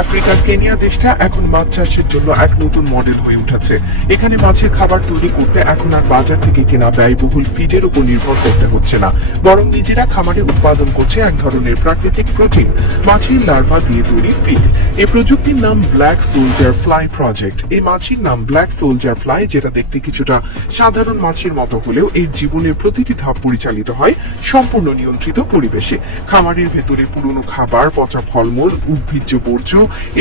আফ্রিকার কেনিয়া দেশটা এখন মাছ চাষের জন্য এক নতুন মডেল হয়ে উঠেছে। এখানে মাছের খাবার তৈরি করতে এখন আর বাজার থেকে কেনা ব্যয়বহুল ফিডের উপর নির্ভর করতে হচ্ছে না, বরং নিজেরা খামারে উৎপাদন করছে এক ধরনের প্রাকৃতিক প্রোটিন, মাছের লার্ভা দিয়ে তৈরি ফিড। এই প্রযুক্তির নাম ব্ল্যাক সোলজার ফ্লাই প্রজেক্ট। এই মাছের নাম ব্ল্যাক সোলজার ফ্লাই, যেটা দেখতে কিছুটা সাধারণ মাছের মতো হলেও এর জীবনের প্রতিটি ধাপ পরিচালিত হয় সম্পূর্ণ নিয়ন্ত্রিত পরিবেশে। খামারের ভেতরে পুরনো খাবার, পচা ফলমূল, উদ্ভিজ্জ বর্জ্য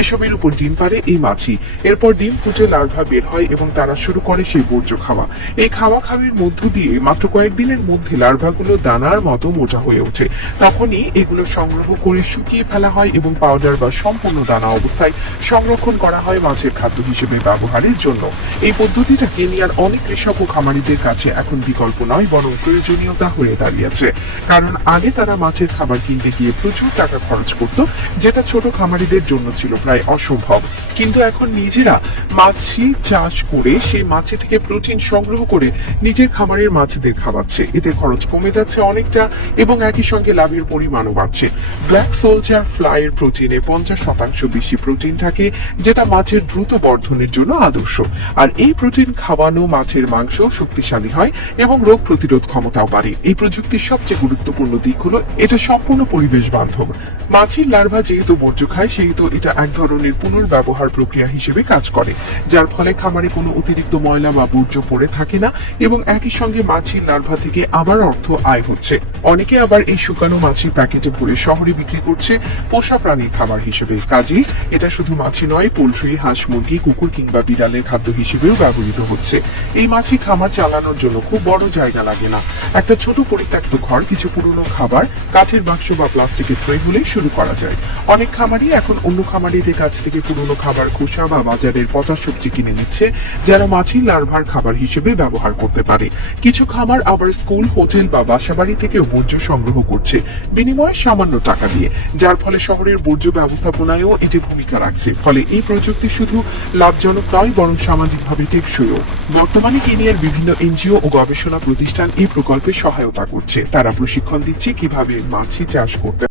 এসবের উপর ডিম পারে এই মাছি। এরপর ডিম ফুটে লার্ভা বের হয় এবং তারা শুরু করে সেই বর্জ্য খাওয়া। এই খাওয়ার মধ্য দিয়ে মাত্র কয়েকদিনের মধ্যে লার্ভাগুলো দানার মতো মোটা হয়ে ওঠে। তখনই এগুলো সংগ্রহ করে শুকিয়ে ফেলা হয় এবং পাউডার বা সম্পূর্ণ দানা অবস্থায় সংরক্ষণ করা হয় মাছের খাদ্য হিসেবে ব্যবহারের জন্য। এই পদ্ধতিটা কেনিয়ার অনেক কৃষক ও খামারিদের কাছে এখন বিকল্প নয়, বরং প্রয়োজনীয়তা হয়ে দাঁড়িয়েছে। কারণ আগে তারা মাছের খাবার কিনতে গিয়ে প্রচুর টাকা খরচ করত, যেটা ছোট খামারিদের জন্য ছিল প্রায় অসম্ভব। কিন্তু এখন নিজেরা মাছি চাষ করে সেই মাছি থেকে প্রোটিন সংগ্রহ করে নিজের খামারের মাছদের খাওয়াচ্ছে। এতে খরচ কমে যাচ্ছে অনেকটা এবং একই সঙ্গে লাভের পরিমাণও বাড়ছে। ব্ল্যাক সোলজার ফ্লাইয়ের প্রোটিনে 50% বেশি প্রোটিন থাকে, যেটা মাছের দ্রুত বর্ধনের জন্য আদর্শ। আর এই প্রোটিন খাওয়ানো মাছের মাংস শক্তিশালী হয় এবং রোগ প্রতিরোধ ক্ষমতাও বাড়ে। এই প্রযুক্তির সবচেয়ে গুরুত্বপূর্ণ দিক হলো এটা সম্পূর্ণ পরিবেশ বান্ধব। মাছের লার্ভা যেহেতু বর্জ্য খায়, সেহেতু এটা এক ধরনের পুনর্ব্যবহার প্রক্রিয়া হিসেবে কাজ করে, যার ফলে খামারে কোনো অতিরিক্ত ময়লা বা বর্জ্য পড়ে থাকে না এবং একই সঙ্গে মাছের লার্ভা থেকে আবার অর্থ আয় হচ্ছে। অনেকে আবার এই শুকানো মাছের প্যাকেটে ভরে শহরে বিক্রি করছে পোষা প্রাণীর খাবার হিসেবে। কাজেই এটা শুধু মাছি নয়, পোল্ট্রি, হাঁস, মুরগি, কুকুর কিংবা বিড়ালের খাদ্য হিসেবেও ব্যবহৃত হচ্ছে। এই মাছি খামার চালানোর জন্য খুব বড় জায়গা লাগে না। একটা ছোট পরিত্যক্ত ঘর, কিছু পুরনো খাবার, কাঠের বাক্স বা প্লাস্টিকের ট্রে হলেই শুরু করা যায়। অনেক খামারই এখন অন্য খামারিদের কাছ থেকে পুরনো খাবার খোসা বা বাজারের পচা সবজি কিনে নিচ্ছে, যারা মাছির লার্ভার খাবার হিসেবে ব্যবহার করতে পারে। কিছু খামার আবার স্কুল, হোটেল বা বাসাবাড়ি থেকেও বর্জ্য সংগ্রহ করছে, বিনিময়ে সামান্য টাকা দিয়ে, যার ফলে শহরের বর্জ্য ব্যবস্থাপনায়ও এটি ভূমিকা রাখছে। ফলে এই প্রযুক্তি শুধু লাভজনক নয়, বরং সামাজিকভাবে টেকসইও। বর্তমানে কেনিয়ার বিভিন্ন এনজিও ও গবেষণা প্রতিষ্ঠান এই প্রকল্পে সহায়তা করছে। তারা প্রশিক্ষণ দিচ্ছে কিভাবে মাছি চাষ করতে